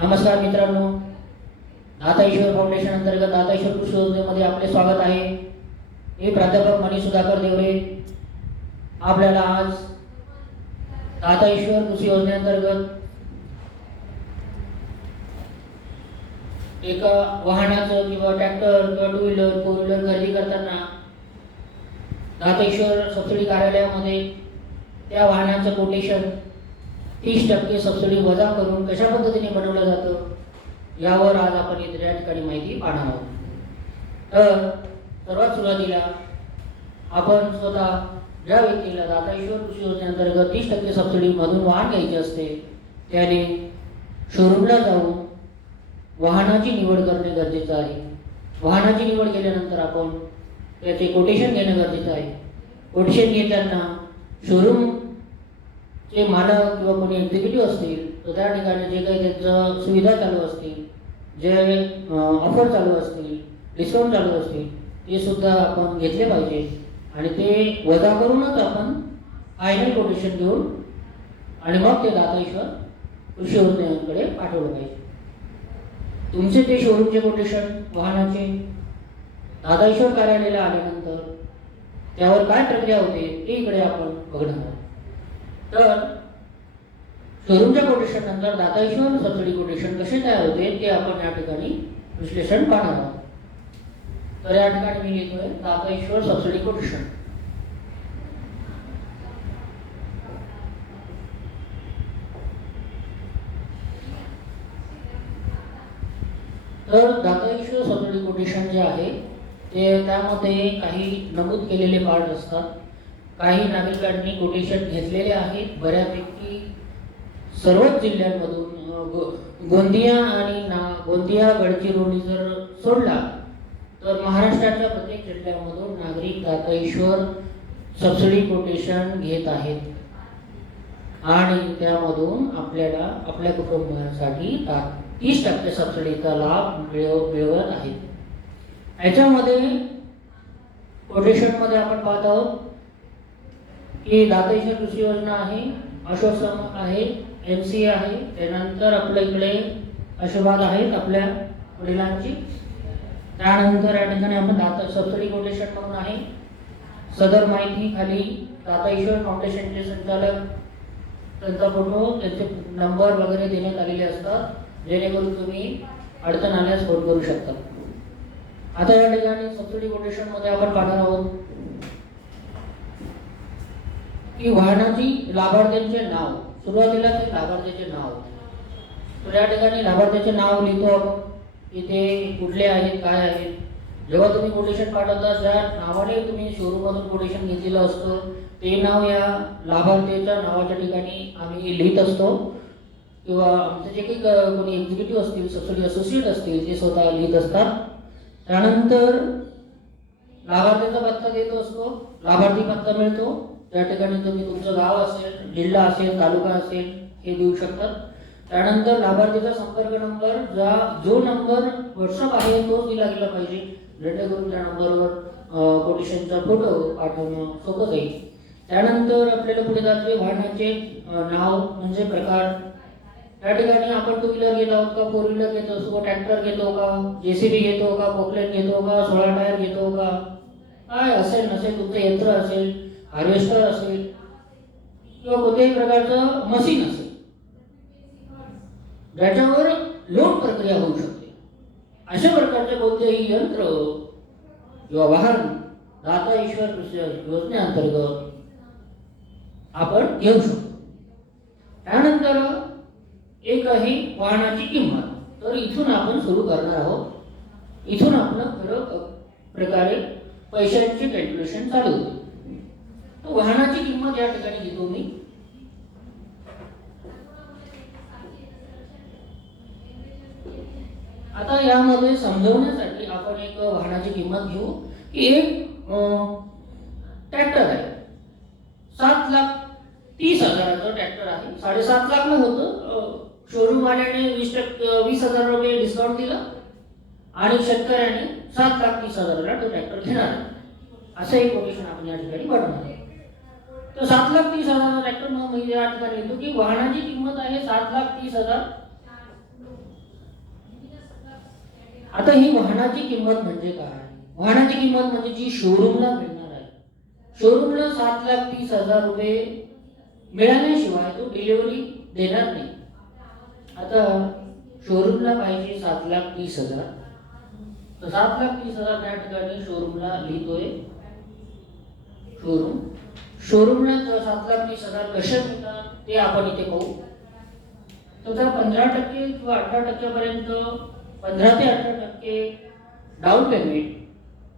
नमस्कार मित्रांनो, दाता ईश्वर फाउंडेशन अंतर्गत दाता ईश्वर कृषी योजनेमध्ये आपले स्वागत आहे. मी प्राध्यापक मनीष सुधाकर देवरे. आपल्याला आज दाता ईश्वर कृषी योजनेअंतर्गत एका वाहनाचं किंवा ट्रॅक्टर किंवा टू व्हीलर फोर व्हीलर खरेदी करताना दाता ईश्वर सबसिडी कार्यालयामध्ये त्या वाहनाचं कोटेशन 30% सबसिडी वजा करून कशा पद्धतीने बनवलं जातं यावर आज आपण या ठिकाणी माहिती पाहणार आहोत. तर सर्वात सुरुवातीला आपण स्वतः ज्या व्यक्तीला दाता ईश्वर कृषी योजनेअंतर्गत 30% सबसिडी मधून वाहन घ्यायचे असते त्याने शोरूमला जाऊन वाहनाची निवड करणे गरजेचं आहे. वाहनाची निवड केल्यानंतर आपण त्याचे कोटेशन घेणं गरजेचं आहे. कोटेशन घेताना शोरूम जे मालक किंवा कोणी एक्झिक्युटिव्ह असतील तर त्या ठिकाणी जे काही त्यांचं सुविधा चालू असतील, जे ऑफर चालू असतील, डिस्काउंट चालू असतील ते सुद्धा आपण घेतले पाहिजे आणि ते वजा करूनच आपण फायनल कोटेशन घेऊन आणि मग ते दाता ईश्वर कृषी योजनेकडे पाठवलं पाहिजे. तुमचे ते शोरूमचे कोटेशन वाहनाचे दाता ईश्वर कार्यालयाला आल्यानंतर त्यावर काय प्रक्रिया होते ते इकडे आपण बघणार आहोत. तर शोरूमच्या कोटेशन नंतर दाता ईश्वर सबसिडी कोटेशन कसे तयार होते ते आपण या ठिकाणी विश्लेषण पाहणार आहोत. तर या ठिकाणी मी लिहितोय दाता ईश्वर सबसिडी कोटेशन. तर दाता ईश्वर सबसिडी कोटेशन जे आहे ते त्यामध्ये काही नमूद केलेले पार्ट असतात. काही नागरिकांनी कोटेशन घेतलेले आहेत बऱ्यापैकी सर्वच जिल्ह्यांमधून. गोंदिया गडचिरोली जर सोडला तर महाराष्ट्राच्या प्रत्येक जिल्ह्यामधून नागरिक दाता ईश्वर सबसिडी कोटेशन घेत आहेत आणि त्यामधून आपल्याला आपल्या कुटुंबासाठी 30% सबसिडीचा लाभ मिळवत आहेत. याच्यामध्ये कोटेशनमध्ये आपण पाहत आहोत की दाता ईश्वर कृषी योजना आहे, आश्वासन आहे, MC आहे, त्यानंतर आपल्या इकडे आशीर्वाद आहेत आपल्या वडिलांची. त्यानंतर या ठिकाणी आपण दाता सबसिडी कोटेशन म्हणून आहे. सदर माहिती खाली दाता ईश्वर फाउंडेशनचे संचालक त्यांचा फोटो, त्यांचे नंबर वगैरे देण्यात आलेले असतात जेणेकरून तुम्ही अडचण आल्यास फोन करू शकता. आता या ठिकाणी सबसिडी कोटेशन मध्ये आपण पाहणार आहोत की वाहनाची लाभार्थ्यांचे नाव. सुरुवातीला ते लाभार्थ्याचे नाव. तर या ठिकाणी लाभार्थ्याचे नाव लिहितो आपण की ते कुठले आहेत, काय आहेत. जेव्हा तुम्ही कोटेशन पाठवता ज्या नावाने तुम्ही शोरूममधून कोटेशन घेतलेलं असतं ते नाव या लाभार्थ्याच्या नावाच्या ठिकाणी आम्ही लिहित असतो किंवा आमचे जे काही कोणी एक्झिक्युटिव्ह असतील, सबसिडी असोसिएट असतील ते स्वतः लिहित असतात. त्यानंतर लाभार्थ्याचा पत्ता देतो असतो, लाभार्थी पत्ता मिळतो. त्या ठिकाणी तुम्ही तुमचं गाव असेल, जिल्हा असेल, तालुका असेल हे देऊ शकतात. त्यानंतर लाभार्थीचा संपर्क नंबर, जो नंबर व्हॉट्सअप आहे तोच दिला गेला पाहिजे जेणेकरून त्या नंबरवर कोटेशनचा फोटो पाठवणं सोपं जाईल. त्यानंतर आपल्याला पुढे जाते वाहनाचे नाव म्हणजे प्रकार. त्या ठिकाणी आपण टू व्हीलर घेत आहोत का, फोर व्हीलर घेत असतो, ट्रॅक्टर घेतो का, JCB घेतो का, पोकलेन घेतो का, 16 टायर घेतो का, काय असेल नसेल तुमचं यंत्र असेल, हार्वेस्टर असेल किंवा कोणत्याही प्रकारचं मशीन असेल ज्याच्यावर लोड प्रक्रिया होऊ शकते अशा प्रकारचे कोणतेही यंत्र किंवा वाहन दाता ईश्वर कृषी योजनेअंतर्गत आपण घेऊ शकतो. त्यानंतर एक आहे वाहनाची किंमत. तर इथून आपण सुरू करणार आहोत. इथून आपलं खरं प्रकारे पैशांची कॅल्क्युलेशन चालू होते. वाहनाची किंमत या ठिकाणी घेतो मी. आता यामध्ये समजवण्यासाठी आपण एक वाहनाची किंमत घेऊ की एक ट्रॅक्टर आहे 7,30,000चं ट्रॅक्टर आहे. 7.5 लाख होतं. शोरूम वाल्याने 20,000 रुपये डिस्काउंट दिलं आणि शेतकऱ्याने 7,30,000ला तो ट्रॅक्टर घेणार आहे. असं एक कोटेशन आपण या ठिकाणी बनवणार. तर 7,30,000 ट्रॅक्टर म्हणजे या ठिकाणी येतो की वाहनाची किंमत आहे 7,30,000. आता ही वाहनाची किंमत म्हणजे काय? वाहनाची किंमत म्हणजे जी शोरूमला मिळणार आहे. शोरूमला 7,30,000 रुपये मिळाल्याशिवाय तो डिलिव्हरी देणार नाही. आता शोरूमला पाहिजे 7,30,000, तर 7,30,000 त्या ठिकाणी शोरूमला लिहितोय. शोरूमला 7,30,000 कसे मिळतात ते आपण इथे पाहू. तर त्या 15% किंवा 18% पर्यंत 15 ते 18% डाऊन पेमेंट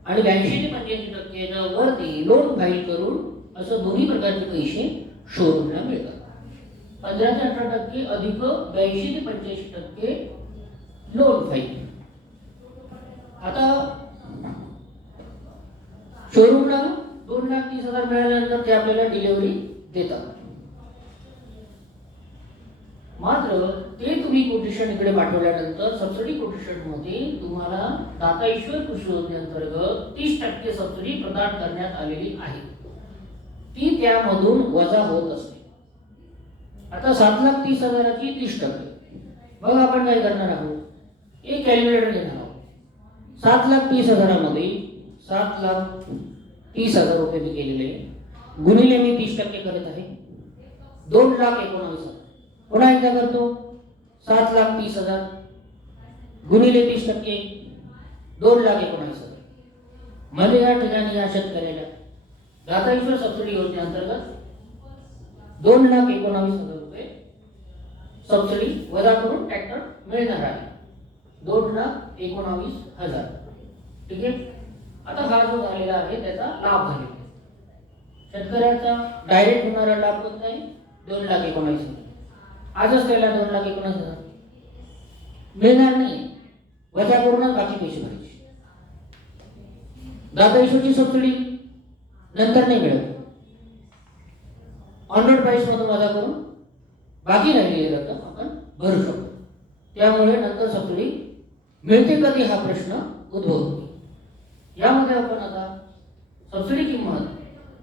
आणि 82 ते 85% वरती लोन फाईल करून असं दोन्ही प्रकारचे पैसे शोरूमला मिळतात. 15 ते 18% अधिक 82 ते 85% लोन फाईल. आता शोरूमला 2,30,000 मिळाल्यानंतर ते आपल्याला डिलिव्हरी देतात. मात्र ते तुम्ही कोटेशन इकडे पाठवल्यानंतर सबसिडी कोटेशन मध्ये तुम्हाला दाता ईश्वर कृषी योजनेअंतर्गत 30% सबसिडी प्रदान करण्यात आलेली आहे. ती त्यामधून वजा होत असते. आता 7,30,000ची 30%. मग आपण काय करणार आहोत? एक कॅल्क्युलेटर घेणार आहोत. 7,30,000 मध्ये 7,30,000 रुपये मी केलेले गुणिले मी 30% करत आहे 2,19,000. पुन्हा एकदा करतो. 7,30,000 गुणिले 30% 2,19,000. म्हणजे या ठिकाणी या शेतकऱ्याला दाता ईश्वर सबसिडी योजनेअंतर्गत 2,19,000 रुपये सबसिडी वजा करून ट्रॅक्टर मिळणार आहे. 2,19,000. ठीक आहे. आता हा जो झालेला आहे त्याचा लाभ झालेला. शेतकऱ्याचा डायरेक्ट होणारा लाभ कोणता आहे? 2,19,000. आजच त्याला 2,19,000 मिळणार नाही. वजा करूनच बाकी पैसे भरायचे. दाता ईश्वरची सबसिडी नंतर नाही मिळत. ऑनरोड प्राइस मधून वजा करून बाकी राहिलेली रक्कम आपण भरू शकतो. त्यामुळे नंतर सबसिडी मिळते कधी हा प्रश्न उद्भवतो. यामध्ये आपण आता सबसिडी किंमत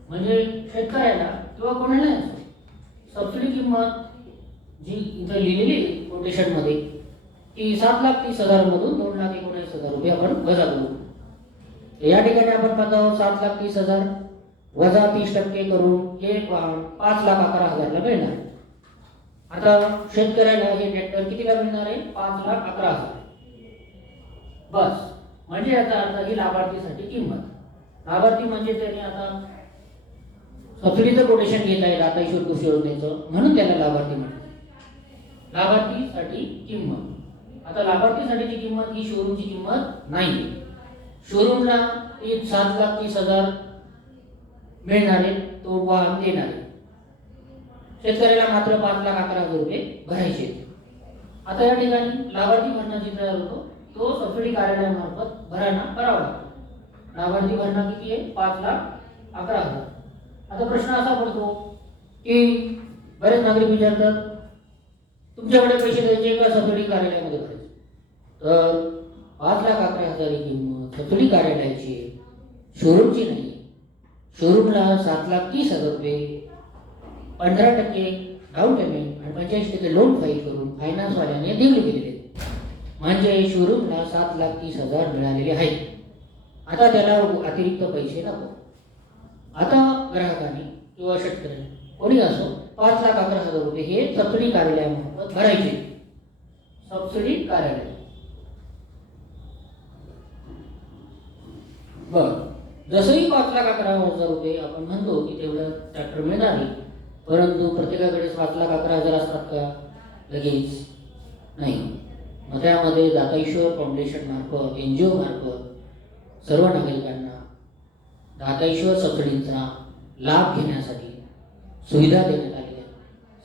म्हणजे शेतकऱ्याला किंवा कोणाला सबसिडी किंमत जी इथं लिहिलेली कोटेशन मध्ये ती 7,30,000 मधून 2,19,000 रुपये आपण वजा करू. या ठिकाणी आपण पाहतो 7,30,000 वजा 30% करून हे 5,11,000 ला मिळणार. आता शेतकऱ्याला हे ट्रॅक्टर कितीला मिळणार आहे? 5,11,000. बस. म्हणजे याचा अर्थ ही लाभार्थीसाठी किंमत. लाभार्थी म्हणजे त्याने आता सबसिडीचं कोटेशन घेत आहे दाता ईश्वर कृषी योजनेचं, म्हणून त्याला लाभार्थी म्हणतात. लाभार्थीसाठी किंमत. आता लाभार्थीसाठीची किंमत ही शोरूमची किंमत नाही. शोरूमला 7,30,000 मिळणारे तो वाहन देणारे. शेतकऱ्याला मात्र 5,11,000 रुपये भरायचे. आता या ठिकाणी लाभार्थी भरणा जी तयार होतो तो सबसिडी कार्यालयामार्फत भरावा लागतो. लाभार्थी भरणा किती आहे? 5,11,000. आता प्रश्न असा पडतो की बरेच नागरिक विचारतात तुमच्याकडे पैसे द्यायचे का सबसिडी कार्यालयामध्ये भरायचे? तर 5,11,000 ही किंमत सबसिडी कार्यालयाची, शोरूमची नाही. शोरूमला 7,30,000 रुपये 15% डाऊन पेमेंट आणि 85% लोन फाईल करून फायनान्सवाल्याने दिले गेलेले. म्हणजे शोरूमला 7,30,000 मिळालेले आहेत. आता त्याला अतिरिक्त पैसे नको. आता ग्राहकाने किंवा शेतकऱ्याने कोणी असो 5,11,000 रुपये हे सबसिडी कार्यालयामार्फत भरायचे. सबसिडी कार्यालय बर जसंही 5,11,000 रुपये आपण म्हणतो की तेवढं ट्रॅक्टर मिळणार नाही, परंतु प्रत्येकाकडे 5,11,000 असतात का? लगेच नाही. मग त्यामध्ये दाता ईश्वर फाउंडेशन मार्फत NGO मार्फत सर्व नागरिकांना दाता ईश्वर सबसिडीचा लाभ घेण्यासाठी सुविधा देण्यात आली आहे.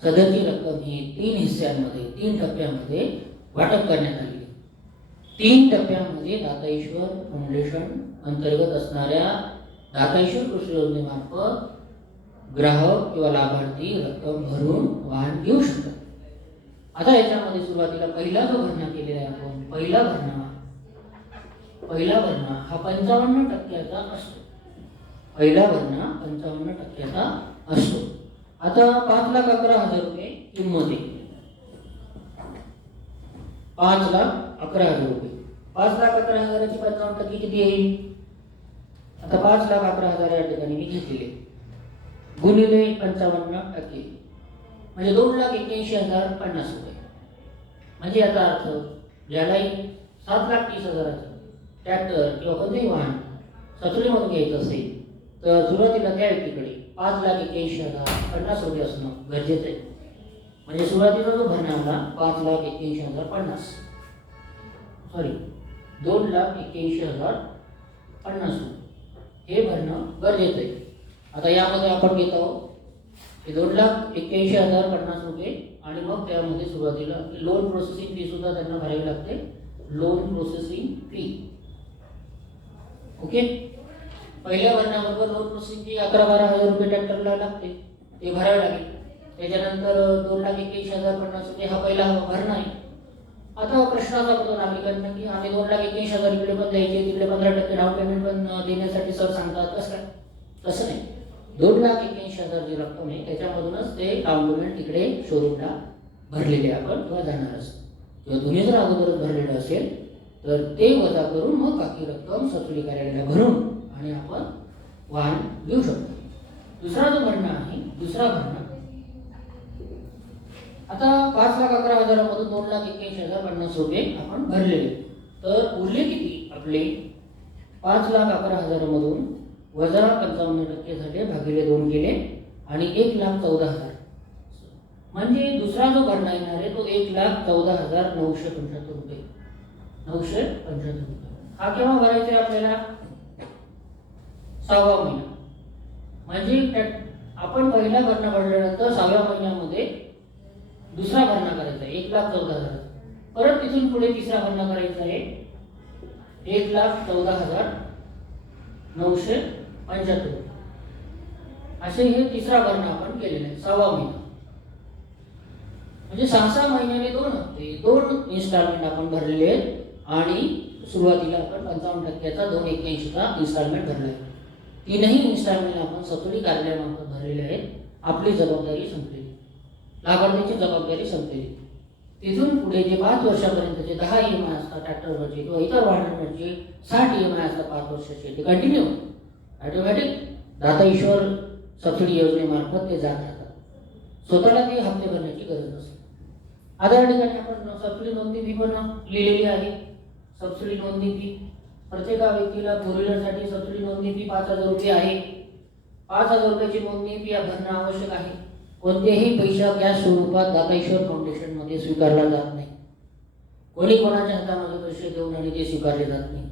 सदरची रक्कम ही 3 हिस्स्यांमध्ये 3 टप्प्यामध्ये वाटप करण्यात आली. 3 टप्प्यामध्ये दाता ईश्वर फाउंडेशन अंतर्गत असणाऱ्या दाता ईश्वर कृषी योजनेमार्फत ग्राहक किंवा लाभार्थी रक्कम भरून वाहन घेऊ शकतात. आता याच्यामध्ये सुरुवातीला पहिला जो भरणा केलेला आहे आपण पहिला भरणा हा 55% असतो. पहिला भरणा 55% असतो. आता 5,11,000 रुपये किंमत आहे. 5,11,000 रुपये. 5,11,000ची 55% किती येईल? आता 5,11,000 या ठिकाणी मी घेतलेले गुणिले 55% म्हणजे 2,81,050 रुपये. म्हणजे याचा अर्थ ज्यालाही 7,30,000 ट्रॅक्टर किंवा कोणतेही वाहन सबसिडीमधून घ्यायचं असेल तर सुरुवातीला त्या व्यक्तीकडे 5,81,050 रुपये असणं गरजेचं आहे. म्हणजे सुरुवातीचा जो भरणा आला 5,81,050 सॉरी 2,81,050 हे भरणं गरजेचं आहे. आता यामध्ये आपण घेत आहोत हे 2,81,050 रुपये आणि मग त्यामध्ये सुरुवातीला लोन प्रोसेसिंग फी सुद्धा त्यांना भरावी लागते. Loan processing fee okay. पहिल्या भरण्याबरोबर लोन प्रोसेसिंग फी 11-12,000 रुपये ट्रॅक्टरला लागते, ते भरावे लागेल. त्याच्यानंतर 2,81,050 रुपये हा पहिला भरणा आहे. आता प्रश्न असा पडतो नागरिकांना की आम्ही 2,81,000 इकडे पण द्यायचे, तिकडे 15% डाऊन पेमेंट पण देण्यासाठी सर सांगतात. कसं काय? तसं नाही. 2,81,000 जी रक्कम आहे त्याच्यामधूनच ते डाऊन पेमेंट तिकडे शोरूमला भरलेले आपण किंवा जाणार असतो किंवा तुम्ही जर अगोदरच भरलेलं असेल तर ते वजा करून मग बाकी रक्कम सबसिडी कार्यालयाला भरून आणि आपण वाहन घेऊ शकतो. दुसरा जो भरणा आहे, दुसरा भरणा आता 5,11,000 मधून 2,81,050 रुपये आपण भरलेले, तर उरले किती आपले? 5,11,000 मधून वजा 55% झाले, भागिले 2 केले आणि 1,14,000 म्हणजे दुसरा जो भरणा येणार आहे तो 1,14,975 रुपये. 975 रुपये हा केव्हा भरायचा आहे आपल्याला? 6वा महिना. म्हणजे आपण पहिला भरणा भरल्यानंतर 6व्या महिन्यामध्ये दुसरा भरणा करायचा आहे 1,14,000. परत तिथून पुढे तिसरा भरणा करायचा आहे 1,14,975. असे हे तिसरा भरणा आपण केलेला आहे 6वा महिना. म्हणजे 6 महिन्याने 2 हप्ते 2 इन्स्टॉलमेंट आपण भरलेले आहेत आणि सुरुवातीला आपण 55%चा 2,81,000चा इन्स्टॉलमेंट भरला आहे. 3ही इन्स्टॉलमेंट आपण सबसिडी कार्यालयामार्फत भरलेले आहेत. आपली जबाबदारी संपलेली, लाभार्थीची जबाबदारी संपलेली. तिथून पुढे जे 5 वर्षापर्यंतचे 10 EMI असतात ट्रॅक्टरवरचे किंवा इतर वाहनांवरचे 60 EMI असतात 5 वर्षाचे, ते कंटिन्यू ऑटोमॅटिक दाता ईश्वर सबसिडी योजनेमार्फत ते जात राहतात. स्वतःला ते हप्ते भरण्याची गरज नसते. आता या ठिकाणी आपण सबसिडी नोंदणी फी पण लिहिलेली आहे. सबसिडी नोंदणी फी प्रत्येक व्यक्तीला 4 व्हीलरसाठी सबसिडी नोंदणी फी 5,000 रुपये आहे. 5,000 रुपयाची नोंदणी फी भरणं आवश्यक आहे. कोणतेही पैसा कॅश स्वरूपात दाता ईश्वर फाउंडेशनमध्ये स्वीकारला जात नाही. कोणी कोणाच्या हातामध्ये पैसे देऊन आणि ते स्वीकारले जात नाही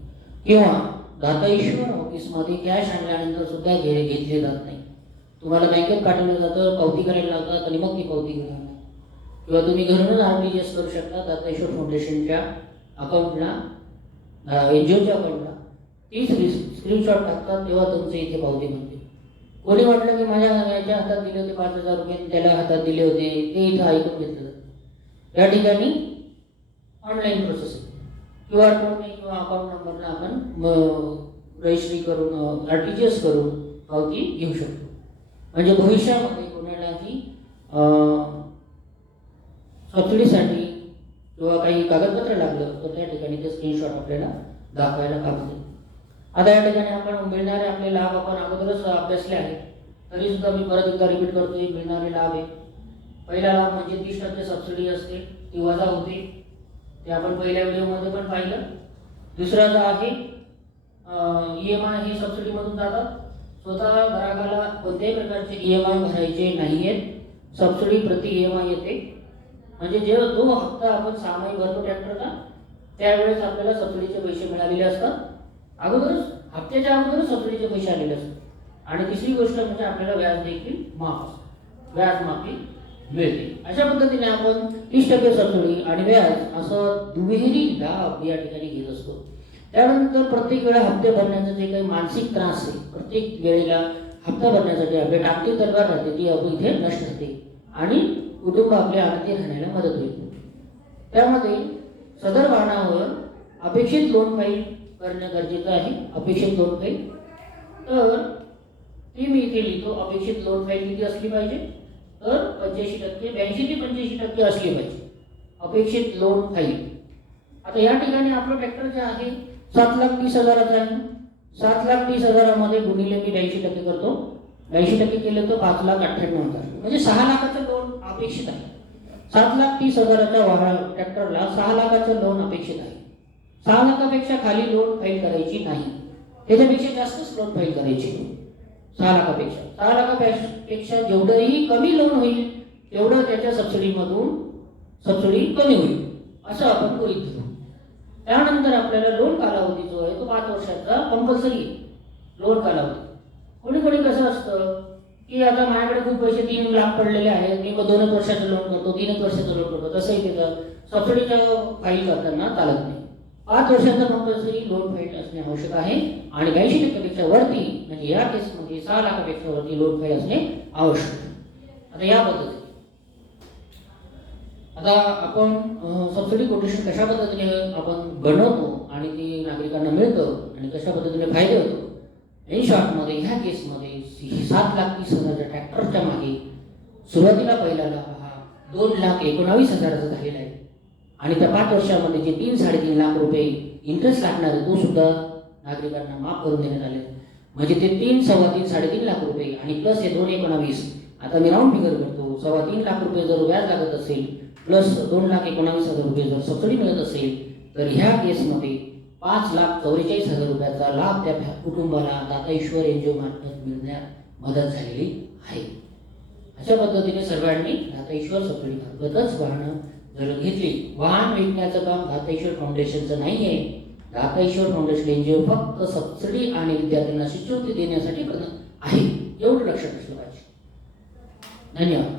किंवा दाता ईश्वर ऑफिसमध्ये कॅश आणल्यानंतर सुद्धा घेतले जात नाही. तुम्हाला बँकेत पाठवलं जातं, पावती करायला लागतात आणि मग ती पावती घेऊन किंवा तुम्ही घरूनच RTGS करू शकता दाता ईश्वर फाउंडेशनच्या अकाउंटला, NGOच्या अकाउंटला. ती स्क्रीनशॉट टाकतात तेव्हा तुमचं इथे पावती म्हणते. कोणी म्हटलं की माझ्या याच्या हातात दिले होते 5,000 रुपये, त्याला हातात दिले होते, ते इथं ऐकून घेतलं जातं. या ठिकाणी ऑनलाईन प्रोसेस QR कोडने किंवा अकाउंट नंबरला आपण रजिस्ट्री करून RTGS करून पावती घेऊ शकतो. म्हणजे भविष्यामध्ये कोणालाही सबसिडीसाठी किंवा काही कागदपत्र लागलं तर त्या ठिकाणी ते स्क्रीनशॉट आपल्याला दाखवायला काम होईल. आता या ठिकाणी आपण मिळणारे आपले लाभ आपण अगोदरच अभ्यासले आहेत, तरी सुद्धा मी परत एकदा रिपीट करतोय. मिळणारे लाभ आहे, पहिला लाभ म्हणजे 30% सबसिडी असते, ती वजा होते, ते आपण पहिल्या व्हिडिओमध्ये पण पाहिलं. दुसरा जो आहे EMI हे सबसिडीमधून जातात. स्वतः ग्राहकाला कोणत्याही प्रकारचे EMI भरायचे नाही आहेत. सबसिडी प्रति EMI येते. म्हणजे जेव्हा जो हप्ता आपण 6 महिने भरतो ट्रॅक्टरचा त्यावेळेस आपल्याला सबसिडीचे पैसे मिळालेले असतात. अगोदरच हप्त्याच्या अगोदरच सबसिडीचे पैसे आलेले असतात. आणि तिसरी गोष्ट म्हणजे आपल्याला व्याज देखील माफ असतं, व्याज माफी मिळते. अशा पद्धतीने आपण 30% सबसिडी आणि व्याज असं दुहेरी लाभ या ठिकाणी घेत असतो. त्यानंतर प्रत्येक वेळा हप्ते भरण्याचा जे काही मानसिक त्रास आहे, प्रत्येक वेळेला हप्ता भरण्यासाठी आपली टाकती तलवार राहते ती आपण इथे नष्ट होते आणि कुटुंब आपल्या आनंदी राहण्याला मदत होईल. त्यामध्ये सदर वाहनावर अपेक्षित लोन फाईल करणं गरजेचं आहे. अपेक्षित लोन फाईल तर ती मी इथे लिहितो. अपेक्षित लोन फाईल किती असली पाहिजे, तर 85%, 82 ते 85% असली पाहिजे अपेक्षित लोन फाईल. आता या ठिकाणी आपलं ट्रॅक्टर जे आहे 7,30,000 आहे. 7,30,000 मध्ये गुणिले मी 82% करतो. 82% केलं तर 5,98,000, म्हणजे 6 लाखाचं लोन अपेक्षित आहे. 7,30,000च्या ट्रॅक्टरला 6 लाखाचं लोन अपेक्षित आहे. 6 लाखापेक्षा खाली लोन फाईल करायची नाही, त्याच्यापेक्षा जास्तच लोन फाईल करायची. 6 लाखापेक्षा जेवढंही कमी लोन होईल तेवढं त्याच्या सबसिडीमधून सबसिडी कमी होईल, असं आपण गृहीत धरू. त्यानंतर आपल्याला लोन कालावधी जो आहे तो 5 वर्षाचा कंपल्सरी लोन कालावधी. कोणी कोणी कसं असतं की आता माझ्याकडे खूप पैसे 3 लाख पडलेले आहेत, मी 2 वर्षाचं लोन करतो, 3 वर्षाचं लोन करतो, तसंही त्याचं सबसिडीचं फाईल करताना चालत नाही. 5 वर्षाचं कंपल्सरी लोन फाईल असणे आवश्यक आहे आणि 82% वरती, म्हणजे या केसमध्ये 6 लाखापेक्षा वरती लोन फाईल असणे आवश्यक आहे. आता या पद्धतीने आता आपण सबसिडी कोटेशन कशा पद्धतीने आपण बनवतो आणि ते नागरिकांना मिळतं आणि कशा पद्धतीने फायदे होतो. इन शॉर्टमध्ये ह्या केसमध्ये 7,30,000च्या ट्रॅक्टरच्या मागे सुरुवातीला पहिला लाभ हा 2,19,000चा झालेला आहे आणि त्या 5 वर्षामध्ये जे 3-3.5 लाख रुपये इंटरेस्ट लागणार आहे तो सुद्धा नागरिकांना माफ करून देण्यात आले. म्हणजे ते 3-3.5 लाख रुपये आणि प्लस हे 2,19,000, आता मी राऊंड फिगर करतो, 3.25 लाख रुपये जर व्याज लागत असेल प्लस 2,19,000 रुपये जर सबसिडी मिळत असेल तर ह्या केसमध्ये 5,44,000 रुपयाचा लाभ त्या कुटुंबाला दाता ईश्वर एनजीओ मार्फत मिळण्यास मदत झालेली आहे. अशा पद्धतीने सर्वांनी दाता ईश्वर सबसिडी मार्फतच वाहनं जर घेतली. वाहन विकण्याचं काम दाता ईश्वर फाउंडेशनचं नाही आहे. दाता ईश्वर फाउंडेशन एनजीओ फक्त सबसिडी आणि विद्यार्थ्यांना शिष्यवृत्ती देण्यासाठी आहे, एवढं लक्षात असलं पाहिजे. धन्यवाद.